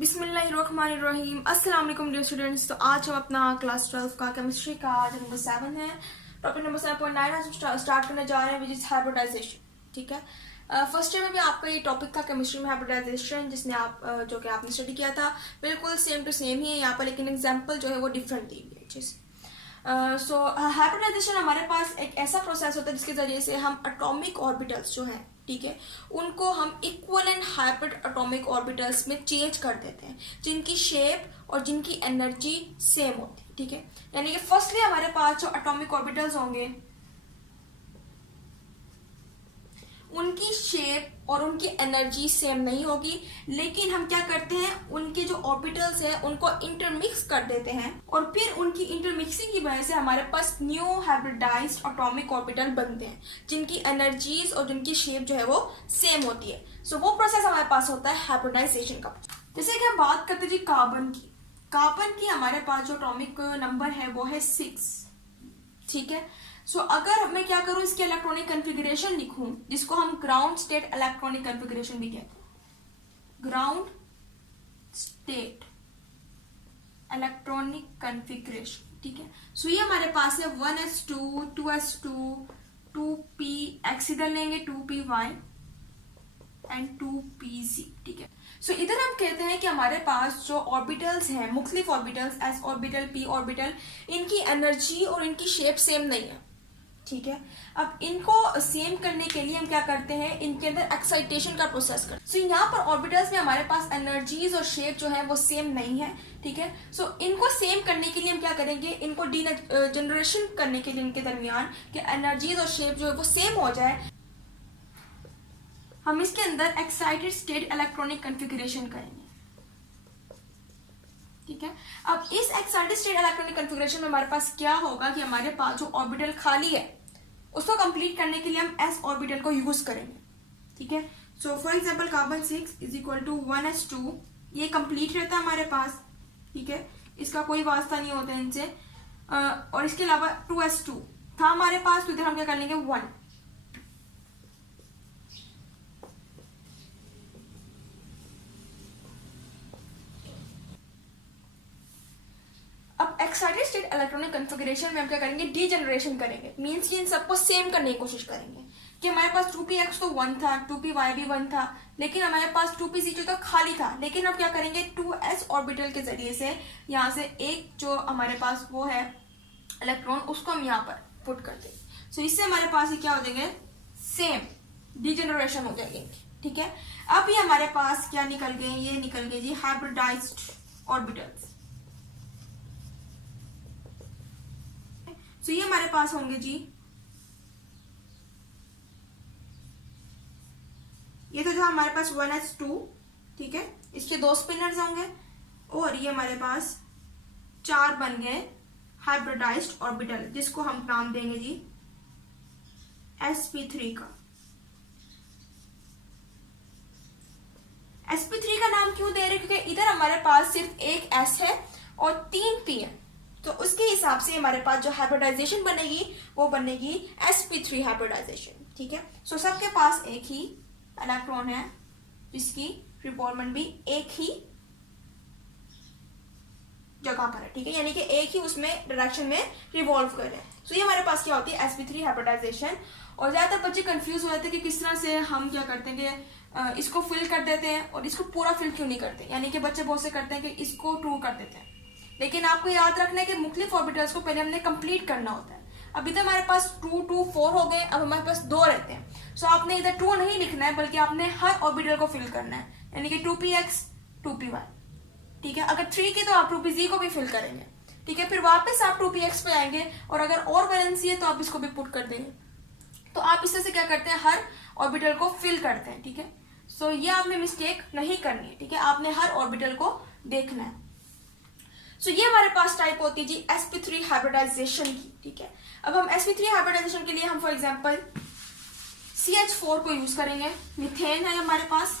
बिस्मिल्लाहिर्रहमानिर्रहीम। अस्सलाम वालेकुम डियर स्टूडेंट्स। तो आज हम अपना क्लास 12 का केमिस्ट्री का आज नंबर 7 है। टॉपिक नंबर 7.9 आज हम स्टार्ट करने जा रहे हैं विच इज हाइब्रिडाइजेशन। ठीक है, फर्स्ट टाइम में भी आपका ये टॉपिक था केमिस्ट्री में हाइब्रिडाइजेशन, जिसने आप जो कि आपने स्टडी किया था बिल्कुल सेम टू सेम ही है यहाँ पर, लेकिन एग्जाम्पल जो है वो डिफरेंट दी हुई है चीज़। सो हाइब्रिडाइजेशन हमारे पास एक ऐसा प्रोसेस होता है जिसके जरिए से हम एटॉमिक ऑर्बिटल्स जो हैं, ठीक है, उनको हम इक्वलेंट हाइब्रिड एटॉमिक ऑर्बिटल्स में चेंज कर देते हैं जिनकी शेप और जिनकी एनर्जी सेम होती है। ठीक है, यानी कि फर्स्टली हमारे पास जो एटॉमिक ऑर्बिटल्स होंगे उनकी शेप और उनकी एनर्जी सेम नहीं होगी, लेकिन हम क्या करते हैं उनके जो ऑर्बिटल्स हैं उनको इंटरमिक्स कर देते हैं और फिर उनकी इंटरमिक्सिंग की वजह से हमारे पास न्यू हाइब्रिडाइज्ड एटॉमिक ऑर्बिटल बनते हैं जिनकी एनर्जीज और जिनकी शेप जो है वो सेम होती है। सो वो प्रोसेस हमारे पास होता है हाइब्रिडाइजेशन का। जैसे कि हम बात करते हैं जी कार्बन की हमारे पास जो एटॉमिक नंबर है वो है 6। ठीक है, सो अगर मैं क्या करूं इसके इलेक्ट्रॉनिक कॉन्फ़िगरेशन लिखूं जिसको हम ग्राउंड स्टेट इलेक्ट्रॉनिक कॉन्फ़िगरेशन भी कहते हैं, ग्राउंड स्टेट इलेक्ट्रॉनिक कॉन्फ़िगरेशन। ठीक है, सो ये हमारे पास है 1s2 2s2 2px, इधर लेंगे 2py एंड 2pz। ठीक है, सो इधर हम कहते हैं कि हमारे पास जो ऑर्बिटल्स हैं, मुख्तलिफ orbitals, s orbital, p orbital, इनकी एनर्जी और इनकी शेप सेम नहीं है। ठीक है, अब इनको सेम करने के लिए हम क्या करते हैं, इनके अंदर एक्साइटेशन का प्रोसेस करते हैं। सो यहाँ पर ऑर्बिटल्स में हमारे पास एनर्जीज और शेप जो है वो सेम नहीं है। ठीक है, सो इनको सेम करने के लिए हम क्या करेंगे, इनको डी जनरेशन करने के लिए इनके दरमियान कि एनर्जीज और शेप जो है वो सेम हो जाए, हम इसके अंदर एक्साइटेड स्टेट इलेक्ट्रॉनिक कॉन्फ़िगरेशन करेंगे। ठीक है, अब इस एक्साइटेड स्टेट इलेक्ट्रॉनिक कॉन्फ़िगरेशन में हमारे पास क्या होगा कि हमारे पास जो ऑर्बिटल खाली है उसको कंप्लीट करने के लिए हम s ऑर्बिटल को यूज करेंगे। ठीक है, so for example carbon 6 is equal to 1s2, ये कंप्लीट रहता है हमारे पास। ठीक है, इसका कोई वास्ता नहीं होता इनसे, और इसके अलावा 2s2 था हमारे पास, तो इधर हम क्या कर लेंगे 1। अब एक्साइटेड स्टेट इलेक्ट्रॉनिक कॉन्फ़िगरेशन में हम क्या करेंगे, डी जनरेशन करेंगे, मींस कि इन सबको सेम करने की कोशिश करेंगे कि हमारे पास 2px तो 1 था, 2py भी 1 था, लेकिन हमारे पास 2pz जो था खाली था, लेकिन हम क्या करेंगे 2s ऑर्बिटल के जरिए से यहाँ से एक जो हमारे पास वो है इलेक्ट्रॉन उसको हम यहाँ पर पुट कर देंगे। सो इससे हमारे पास ये क्या हो जाएंगे, सेम डी जनरेशन हो जाएंगे। ठीक है, अब ये हमारे पास क्या निकल गए, ये निकल गए जी हाइब्रिडाइज्ड ऑर्बिटल्स। तो ये हमारे पास होंगे जी, ये तो जो हमारे पास 1s2, ठीक है, इसके 2 स्पिनर्स होंगे और ये हमारे पास 4 बन गए हाइब्रिडाइज्ड ऑर्बिटल जिसको हम नाम देंगे जी sp3 का। sp3 का नाम क्यों दे रहे हैं, क्योंकि इधर हमारे पास सिर्फ एक s है और 3 p है, तो उसके हिसाब से हमारे पास जो हाइब्रिडाइजेशन बनेगी वो बनेगी sp3 हाइब्रिडाइजेशन। ठीक है, सो सबके पास एक ही इलेक्ट्रॉन है जिसकी रिवॉल्वमेंट भी एक ही जगह पर है। ठीक है, यानी कि एक ही उसमें डायरेक्शन में रिवॉल्व कर रहे हैं। सो ये हमारे पास क्या होती है sp3 हाइब्रिडाइजेशन। और ज्यादातर बच्चे कंफ्यूज हो जाते हैं कि किस तरह से हम क्या करते हैं कि इसको फिल कर देते हैं और इसको पूरा फिल क्यों नहीं करते, यानी कि बच्चे बहुत से करते हैं कि इसको ट्रू कर देते हैं, लेकिन आपको याद रखना है कि मुख्तलिफ ऑर्बिटल्स को पहले हमने कंप्लीट करना होता है। अब इधर हमारे पास 2 2 4 हो गए, अब हमारे पास 2 रहते हैं। सो आपने इधर 2 नहीं लिखना है, बल्कि आपने हर ऑर्बिटल को फिल करना है, यानी कि 2px 2py। ठीक है, अगर 3 की तो आप 2pz को भी फिल करेंगे। ठीक है, फिर वापस आप 2px पे आएंगे और अगर और वैलेंसी है तो आप इसको भी पुट कर देंगे। तो आप इस तरह से क्या करते हैं, हर ऑर्बिटल को फिल करते हैं। ठीक है, सो ये आपने मिस्टेक नहीं करनी है। ठीक है, आपने हर ऑर्बिटल को देखना है। सो ये हमारे पास टाइप होती है जी sp3 हाइब्रिडाइजेशन की। ठीक है, अब हम sp3 हाइब्रिडाइजेशन के लिए हम फॉर एग्जांपल CH4 को यूज करेंगे, मीथेन है हमारे पास,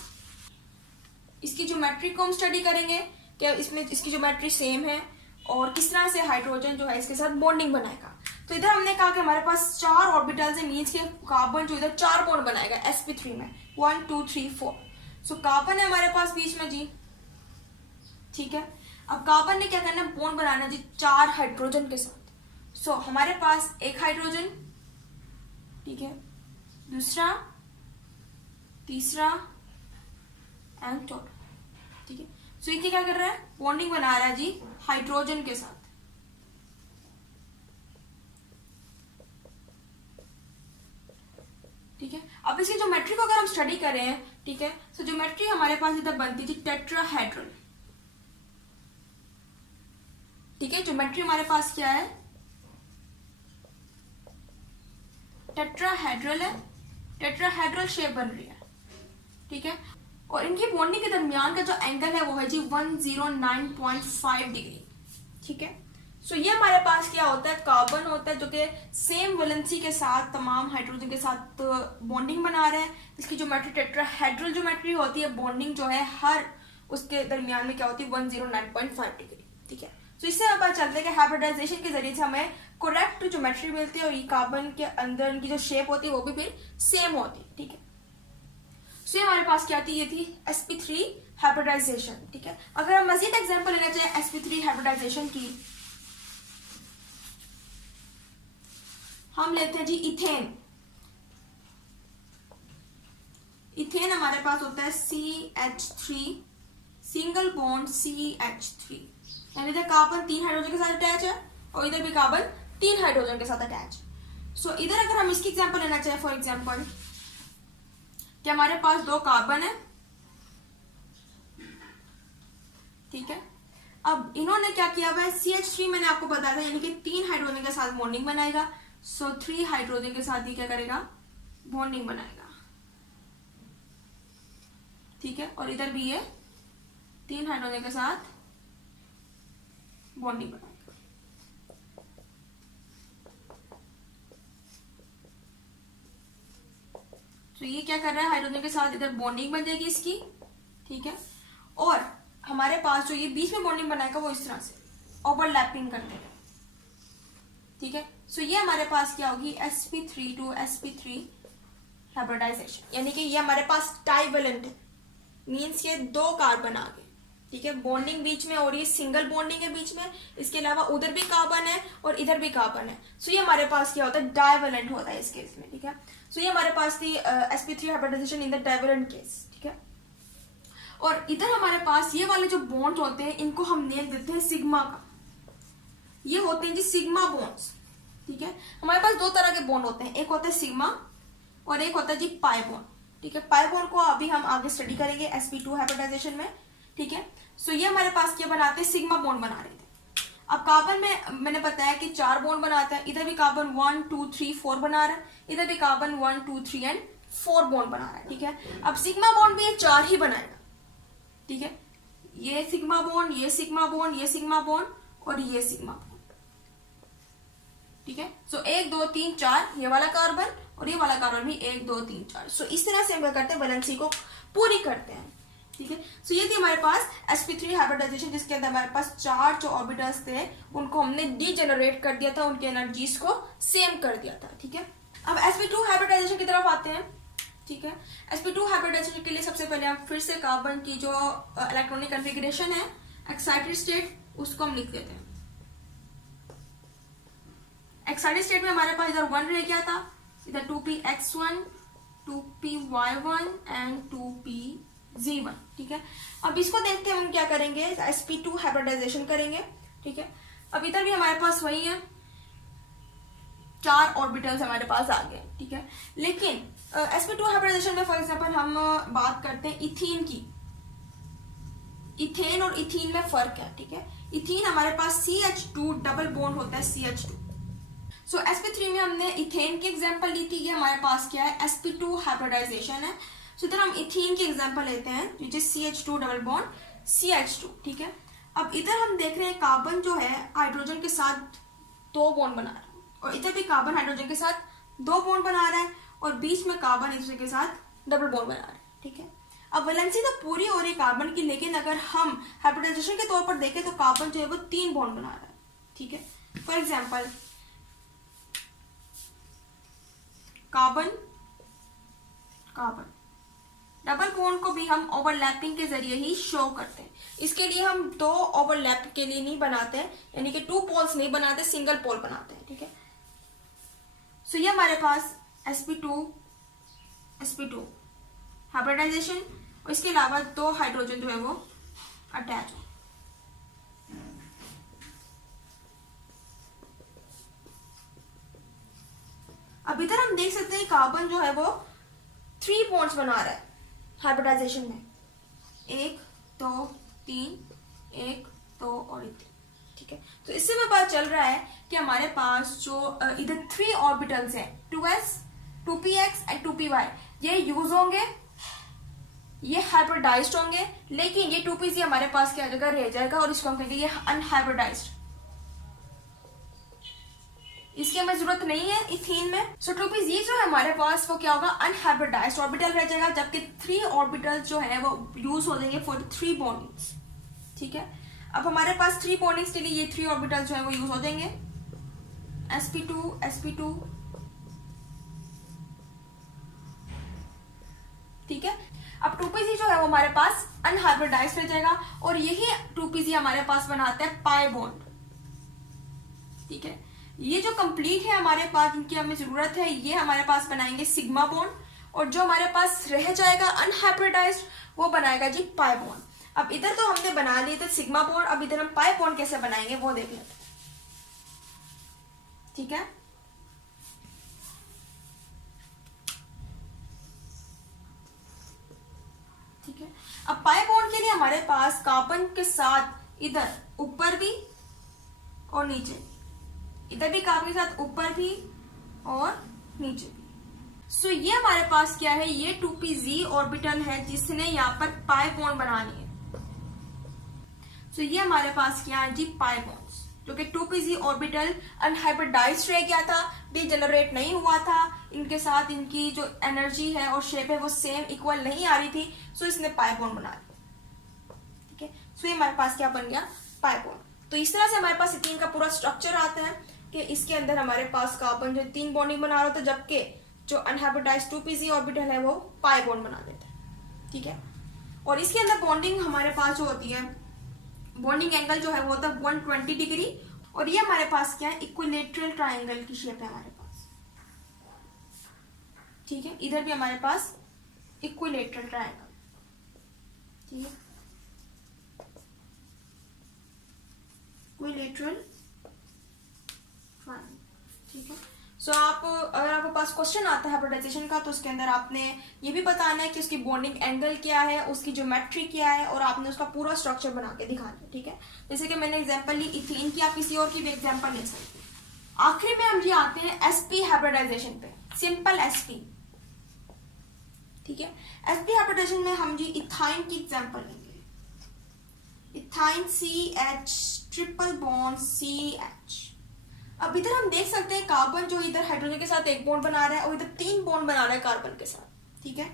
इसकी ज्योमेट्री को हम स्टडी करेंगे कि इसमें इसकी ज्योमेट्री सेम है और किस तरह से हाइड्रोजन जो है इसके साथ बॉन्डिंग बनाएगा। तो इधर हमने कहा कि हमारे पास 4 ऑर्बिटल्स है, मींस के कार्बन जो इधर 4 बॉन्ड बनाएगा sp3 में 1 2 3 4। सो कार्बन है हमारे पास बीच में जी, ठीक है। अब कार्बन ने क्या करना है, बॉन्ड बनाना है जी 4 हाइड्रोजन के साथ। सो हमारे पास एक हाइड्रोजन, ठीक है, दूसरा, तीसरा एंड चौथा, ठीक है। सो ये क्या कर रहा है, बॉन्डिंग बना रहा है जी हाइड्रोजन के साथ, ठीक है। अब इसकी ज्योमेट्री को अगर हम स्टडी करें, ठीक है, सो ज्योमेट्री हमारे पास इधर बनती थी टेट्राहेड्रल, ठीक है। ज्योमेट्री हमारे पास क्या है, टेट्राहेड्रल है, टेट्राहेड्रल शेप बन रही है, ठीक है। और इनकी बॉन्डिंग के दरमियान का जो एंगल है वो है जी 109.5 डिग्री, ठीक है। सो ये हमारे पास क्या होता है, कार्बन होता है जो कि सेम वैलेंसी के साथ तमाम हाइड्रोजन के साथ बॉन्डिंग बना रहा है। इसकी ज्योमेट्री टेट्राहेड्रल ज्योमेट्री होती है, बॉन्डिंग जो है हर उसके दरमियान में क्या होती है 109.5 डिग्री, ठीक है। तो इससे हमें पता चलता है कि हाइब्रिडाइजेशन के जरिए से हमें करेक्ट ज्योमेट्री मिलती है और ये कार्बन के अंदर इनकी जो शेप होती है वो भी फिर सेम होती है, ठीक है। सो ये हमारे पास क्या थी, ये थी sp3 हाइब्रिडाइजेशन, ठीक है। अगर हम मजीद एग्जांपल लेना चाहे sp3 हाइब्रिडाइजेशन की, हम लेते हैं जी इथेन। इथेन हमारे पास होता है CH3 सिंगल बॉन्ड CH3, यानी इधर कार्बन 3 हाइड्रोजन के साथ अटैच है और इधर भी कार्बन 3 हाइड्रोजन के साथ अटैच। सो इधर अगर हम इसकी एग्जांपल लेना चाहे, फॉर एग्जांपल कि हमारे पास 2 कार्बन है, ठीक है। अब इन्होंने क्या किया हुआ है, CH3 मैंने आपको बताया था यानी कि 3 हाइड्रोजन के साथ बॉन्डिंग बनाएगा। सो 3 हाइड्रोजन के साथ ही क्या करेगा, बॉन्डिंग बनाएगा, ठीक है। और इधर भी ये 3 हाइड्रोजन के साथ बॉन्डिंग बनाएगा। तो ये क्या कर रहा है, हाइड्रोजन के साथ इधर बॉन्डिंग बन जाएगी इसकी, ठीक है। और हमारे पास जो ये बीच में बॉन्डिंग बनाएगा वो इस तरह से ओवरलैपिंग करते हैं, ठीक है। सो ये हमारे पास क्या होगी, sp3 to sp3 हाइब्रिडाइजेशन, यानी कि ये हमारे पास डाइवेलेंट है, मीन्स ये 2 कार्बन आ गए, ठीक है। बॉन्डिंग बीच में और ये सिंगल बॉन्डिंग है बीच में, इसके अलावा उधर भी कार्बन है और इधर भी कार्बन है। सो ये हमारे पास क्या होता है, डाइवेलेंट होता है इस केस में, ठीक है। सो ये हमारे पास थी sp3 hybridization in the divalent case, ठीक है। और इधर हमारे पास ये वाले जो बॉन्ड होते हैं इनको हम नेम देते हैं सिग्मा का, ये होते हैं जी सिग्मा बॉन्ड्स, ठीक है। हमारे पास 2 तरह के बॉन्ड होते हैं, एक होता है सिग्मा और एक होता है जी पाई बॉन्ड, ठीक है। पाई बॉन्ड को अभी हम आगे स्टडी करेंगे sp2 हाइब्रिडाइजेशन में, ठीक है। सो ये हमारे पास क्या बनाते हैं, सिग्मा बॉन्ड बना रहे थे। अब कार्बन में मैंने बताया कि 4 बॉन्ड बनाते हैं, इधर भी कार्बन 1 2 3 4 बना रहा है, इधर भी कार्बन 1 2 3 एंड 4 बॉन्ड बना रहा है, ठीक है। अब सिग्मा बॉन्ड भी ये 4 ही बनाएगा, ठीक है। ये सिग्मा बॉन्ड, ये सिग्मा बॉन्ड, ये सिग्मा बॉन्ड और ये सिग्मा बॉन्ड, ठीक है। सो 1 2 3 4 ये वाला कार्बन और ये वाला कार्बन भी 1 2 3 4। सो इस तरह से हम क्या करते हैं, वैलेंसी को पूरी करते हैं, ठीक है। सो ये थी हमारे पास sp3 हाइब्रिडाइजेशन, जिसके अंदर हमारे पास 4 जो ऑर्बिटल्स थे उनको हमने डीजेनरेट कर दिया था, उनकी एनर्जीज को सेम कर दिया था, ठीक है। अब sp2 हाइब्रिडाइजेशन की तरफ आते हैं, ठीक है। sp2 हाइब्रिडाइजेशन के लिए सबसे पहले हम फिर से कार्बन की जो इलेक्ट्रॉनिक कॉन्फ़िगरेशन है एक्साइटेड स्टेट उसको हम लिख देते हैं। एक्साइटेड स्टेट में हमारे पास इधर 1 रह गया था, इधर 2px1 2py1 एंड 2pz1, ठीक है। अब इसको देख के हम क्या करेंगे, sp2 हाइब्रिडाइजेशन करेंगे, ठीक है। अब इधर भी हमारे पास वही है, 4 ऑर्बिटल्स हमारे पास आ गए, ठीक है। लेकिन sp2 हाइब्रिडाइजेशन में फॉर एग्जांपल हम बात करते हैं इथीन की। इथेन और इथीन में फर्क है, ठीक है। इथीन हमारे पास CH2 डबल बॉन्ड होता है CH2। सो sp3 में हमने इथेन की एग्जांपल ली थी, ये हमारे पास क्या है, sp2 हाइब्रिडाइजेशन है। सो इधर हम इथीन की एग्जांपल लेते हैं, which is CH2 double bond CH2, ठीक है। अब इधर हम देख रहे हैं कार्बन जो है हाइड्रोजन के साथ 2 बॉन्ड बना रहा है और इधर भी कार्बन हाइड्रोजन के साथ 2 बॉन्ड बना रहा है और बीच में कार्बन एक दूसरे के साथ डबल बॉन्ड बना रहा है, ठीक है। अब वैलेंसी तो पूरी हो रही है कार्बन की, लेकिन अगर हम हाइब्रिडाइजेशन के तौर पर देखें तो कार्बन जो है वो 3 बॉन्ड बना रहा है, ठीक है। For example carbon carbon, double bond को भी हम ओवरलैपिंग के जरिए ही शो करते हैं। इसके लिए हम दो ओवरलैप के लिए नहीं बनाते हैं, यानी कि 2 पोल्स नहीं बनाते, सिंगल पोल बनाते हैं, ठीक है। सो ये हमारे पास sp2 हाइब्रिडाइजेशन, और इसके अलावा 2 हाइड्रोजन जो है वो अटैच हो। अब इधर हम देख सकते हैं कार्बन जो है वो 3 बॉन्ड्स बना रहा है हाइब्रिडाइजेशन में, 1 2 3, 1 2 और 1 3, ठीक है। तो इससे हमें पता चल रहा है कि हमारे पास जो इधर 3 ऑर्बिटल्स हैं, 2s 2px एंड 2py, ये यूज होंगे, ये हाइब्रिडाइज्ड होंगे, लेकिन ये 2pz हमारे पास क्या जगह रह जाएगा और इसको हम कहेंगे ये अनहाइब्रिडाइज्ड, इसकी हमें जरूरत नहीं है इथीन में। सो 2pz जो है हमारे पास वो क्या होगा, अनहाइब्रिडाइज्ड ऑर्बिटल रह जाएगा, जबकि 3 ऑर्बिटल जो है वो यूज हो जाएंगे फॉर 3 बॉन्डिंग्स, ठीक है। अब हमारे पास 3 बॉन्डिंग्स के लिए ये 3 ऑर्बिटल जो है वो यूज हो जाएंगे, sp2 ठीक है। अब 2pz जो है वो हमारे पास अनहाइब्रिडाइज्ड रह जाएगा, और यही 2pz हमारे पास बनाते हैं पाई बॉन्ड, ठीक है। ये जो कंप्लीट है हमारे पास, जिनकी हमें जरूरत है, ये हमारे पास बनाएंगे सिग्मा बॉन्ड, और जो हमारे पास रह जाएगा अनहाइब्रिडाइज्ड वो बनाएगा जी पाई बॉन्ड। अब इधर तो हमने बना लिए थे सिग्मा बॉन्ड, अब इधर हम पाई बॉन्ड कैसे बनाएंगे वो देख लेते हैं, ठीक है। ठीक है, अब पाई बॉन्ड के लिए हमारे पास कार्बन के साथ इधर ऊपर भी और नीचे, इधर भी कार्बन के साथ ऊपर भी और नीचे भी। सो ये हमारे पास क्या है, ये 2pz ऑर्बिटल है जिसने यहाँ पर पाई बॉन्ड बनानी है। सो ये हमारे पास क्या है जी, पाई बॉन्ड्स, जो कि 2pz ऑर्बिटल अनहाइब्रिडाइज्ड रह गया था, डीजेनरेट नहीं हुआ था, इनके साथ इनकी जो एनर्जी है और शेप है वो सेम इक्वल नहीं आ रही थी, सो इसने पाई बॉन्ड बना दिया, ठीक है। सो ये हमारे पास क्या बन गया, पाई बॉन्ड। तो इस तरह से हमारे पास इथीन का पूरा स्ट्रक्चर आता है कि इसके अंदर हमारे पास कार्बन जो 3 बॉन्डिंग बना रहा था, जबकि जो अनहाइब्रिडाइज्ड 2pz ऑर्बिटल है वो पाई बॉन्ड बना देता है, ठीक है। और इसके अंदर बॉन्डिंग हमारे पास जो होती है, बॉन्डिंग एंगल जो है वो होता है 120 डिग्री, और ये हमारे पास क्या है, इक्विलेटरल ट्रायंगल की शेप है हमारे पास, ठीक है। इधर भी हमारे पास इक्विलेटरल ट्रायंगल, ठीक है, इक्विलेटरल ट्रायंगल, ठीक है। सो आप अगर आपके पास क्वेश्चन आता है हाइब्रिडाइजेशन का, तो उसके अंदर आपने ये भी बताना है कि उसकी बॉन्डिंग एंगल क्या है, उसकी ज्योमेट्री क्या है, और आपने उसका पूरा स्ट्रक्चर बना के दिखाना है, ठीक है। जैसे कि मैंने एग्जांपल ली इथीन की, आप किसी और की भी एग्जांपल ले सकते हैं। आखिरी में हम जी आते हैं sp हाइब्रिडाइजेशन पे, सिंपल sp, ठीक है। sp हाइब्रिडाइजेशन में हम जी इथाइन की एग्जांपल लेंगे, ethyne CH triple bond CH। अब इधर हम देख सकते हैं कार्बन जो इधर हाइड्रोजन के साथ एक बॉन्ड बना रहा है और इधर 3 बॉन्ड बना रहा है कार्बन के साथ, ठीक है,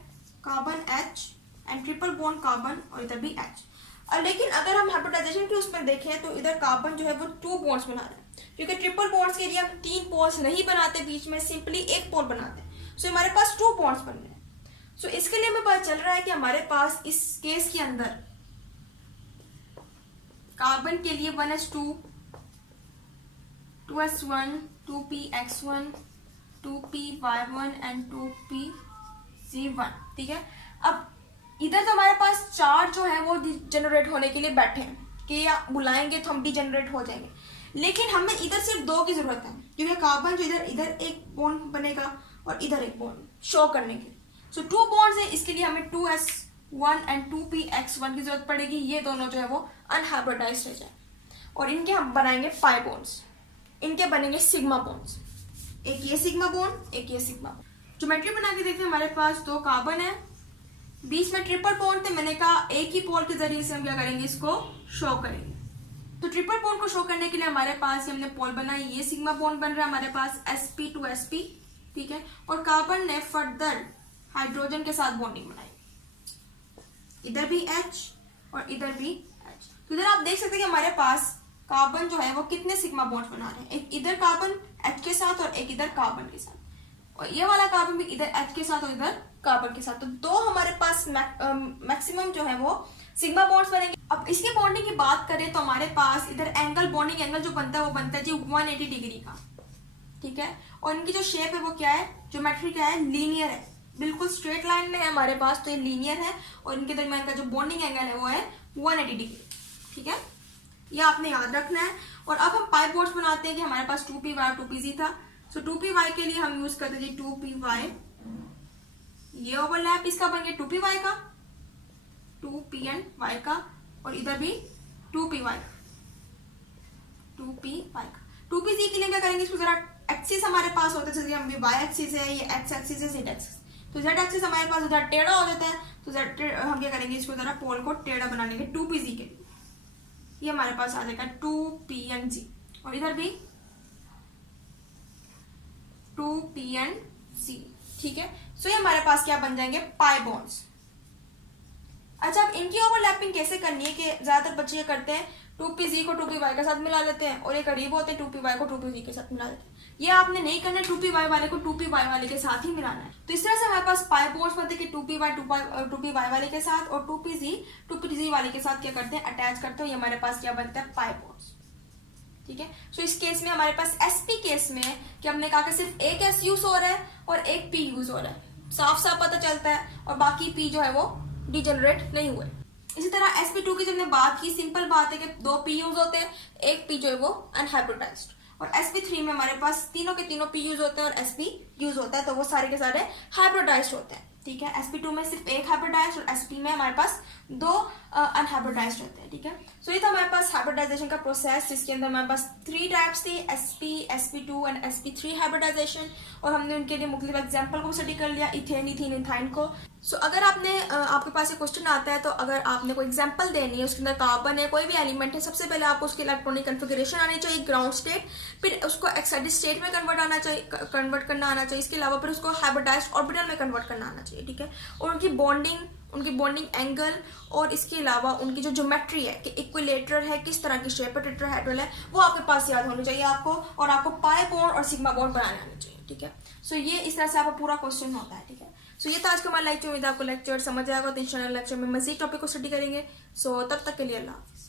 carbon H and triple bond carbon, और इधर भी H। और लेकिन अगर हम हाइब्रिडाइजेशन के उसमें देखें तो इधर कार्बन जो है वो 2 बॉन्ड्स बना रहा है, क्योंकि ट्रिपल बॉन्ड्स के लिए हम 3 पोल्स नहीं बनाते बीच में, सिंपली एक पोल बनाते हैं। सो हमारे पास 2 बॉन्ड्स बन रहे हैं। सो इसके लिए हमें पता चल रहा है कि हमारे पास इस केस के अंदर कार्बन के लिए 1s2 2s1 2px1 2py1 and 2pz1, ठीक है। अब इधर तो हमारे पास 4 जो है वो जनरेट होने के लिए बैठे हैं कि या बुलाएंगे तो हम डिजेनरेट हो जाएंगे, लेकिन हमें इधर सिर्फ 2 की जरूरत है, क्योंकि कार्बन जो इधर एक बॉन्ड बनेगा और इधर एक बॉन्ड शो करने के लिए। सो 2 बॉन्ड्स है, इसके लिए हमें 2s1 एंड 2px1 की जरूरत पड़ेगी। ये दोनों जो है वो अनहाइब्रिडाइज्ड रह जाए, और इनके हम बनाएंगे पाई बॉन्ड्स, इनके बनेंगे सिग्मा बॉन्ड्स, एक ये सिग्मा बॉन्ड, एक ये सिग्मा बॉन्ड। ज्योमेट्री बना के देखते हैं, हमारे पास 2 कार्बन है, बीच में ट्रिपल बॉन्ड थे, मैंने कहा एक ही पोल के जरिए से हम क्या करेंगे, इसको शो करेंगे। तो ट्रिपल बॉन्ड को शो करने के लिए हमारे पास हमने पोल बनाई, ये सिग्मा बॉन्ड बन रहा है हमारे पास sp to sp, ठीक है, और कार्बन ने फर्दर हाइड्रोजन के साथ बॉन्डिंग बनाई, इधर भी H और इधर भी H। तो इधर आप देख सकते हैं कि हमारे पास कार्बन जो है वो कितने सिग्मा बॉन्ड्स बना रहे हैं, एक इधर कार्बन H के साथ और एक इधर कार्बन के साथ। और ये वाला कार्बन भी इधर H के साथ और इधर कार्बन के साथ। तो दो हमारे पास मैक्सिमम जो है वो सिग्मा बॉन्ड्स बनेंगे। अब इसकी बॉन्डिंग की बात करें तो हमारे पास इधर एंगल, बॉन्डिंग एंगल जो बनता है वो बनता है जी 180 डिग्री का, ठीक है। और इनकी जो शेप है वो क्या है, ज्योमेट्री क्या है, लीनियर है, बिल्कुल स्ट्रेट लाइन में है हमारे पास, तो ये लीनियर है। और इनके दरमियान का जो बॉन्डिंग एंगल है वो है 180 डिग्री, ठीक है। ये आपने याद रखना है। और अब हम पाइप बॉन्ड्स बनाते हैं कि हमारे पास 2py और 2pz था। सो 2py के लिए हम यूज करते हैं जी 2py, ये ओवरलैप इसका बन गया 2py का, 2pny का, और इधर भी 2py का, 2py का। 2pz के लिए क्या करेंगे, इसको जरा एक्सिस हमारे पास होता है, जैसे हम भी y एक्सिस है, ये x एक्सिस है, z एक्सिस। तो z एक्सिस हमारे पास उधर टेढ़ा हो जाता है, तो हम क्या करेंगे, इसको जरा पोल को टेढ़ा बना लेंगे 2pz के लिए। ये हमारे पास आ जाएगा 2png, और इधर भी 2pnc, ठीक है। सो ये हमारे पास क्या बन जाएंगे, पाई बॉन्ड्स। अच्छा, अब इनकी ओवरलैपिंग कैसे करनी है कि ज्यादातर बच्चे ये करते हैं 2pz को 2py के साथ मिला लेते हैं, और ये करीब होते हैं 2py को 2pz के साथ मिला देते हैं। ये आपने नहीं करना, 2py वाले को 2py वाले के साथ ही मिलाना है। तो इस तरह से हमारे पास पाई बॉन्ड्स बनते हैं कि 2py वाले के साथ और 2pz वाले के साथ क्या करते हैं, अटैच करते हैं। ये हमारे पास क्या बनता है, पाई बॉन्ड्स, ठीक है। सो इस केस में हमारे पास sp केस में कि हमने कहा कि सिर्फ एक s यूज हो रहा है और एक p यूज हो रहा है, साफ साफ पता चलता है, और बाकी p जो है वो डिजेनरेट नहीं हुए। इसी तरह sp2 की जब हमने बात की, सिंपल बात है कि 2 p यूज होते हैं, एक p जो है वो अनहाइब्रिडाइज्ड। और sp3 में हमारे पास तीनों के तीनों p यूज होते हैं और sp यूज होता है, तो वो सारे के सारे हाइब्रिडाइज्ड होते हैं, ठीक है। sp2 में सिर्फ एक हाइब्रिडाइज्ड और sp में हमारे पास 2 अनहाइब्रिडाइज्ड होते हैं, ठीक है। सो ये था हमारे पास हाइब्रिडाइजेशन का प्रोसेस, जिसके अंदर हमारे पास 3 टाइप्स थी, sp, sp2 and sp3 hybridization. और हमने उनके लिए मुख्तलिफ एग्जाम्पल को स्टडी कर लिया, इथेन, इथीन, इथाइन को। सो अगर आपके पास ये क्वेश्चन आता है, तो अगर आपने कोई एग्जांपल देनी है, उसके अंदर कार्बन है, कोई भी एलिमेंट है, सबसे पहले आपको उसकी इलेक्ट्रॉनिक कन्फिगरेशन आनी चाहिए, ग्राउंड स्टेट, फिर उसको एक्साइटेड स्टेट में कन्वर्ट करना आना चाहिए। इसके अलावा फिर उसको हाइब्रिडाइज्ड ऑर्बिटल में कन्वर्ट करना आना चाहिए, ठीक है। और उनकी बॉन्डिंग एंगल, और इसके अलावा उनकी जो ज्योमेट्री है कि इक्विलेटरल है, किस तरह की शेप है, टेट्राहेड्रल है, वो आपके पास याद होनी चाहिए आपको। और आपको पाई बॉन्ड और सिग्मा बॉन्ड बनाने आने चाहिए, ठीक है। सो ये इस तरह से आपका पूरा क्वेश्चन होता है, ठीक है। सो ये था आज का हमारा लेक्चर। उम्मीद है आपको लेक्चर समझ आएगा, तो इंशाल्लाह लेक्चर में मजीद टॉपिक को स्टडी करेंगे। सो तब तक के लिए अल्लाह हाफिज़।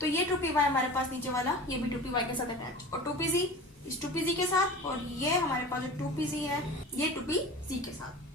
तो ये 2py हमारे पास नीचे वाला, ये भी 2py के साथ अटैच, और 2pz इस 2pz के साथ, और ये हमारे पास जो 2pz है ये 2pz के साथ।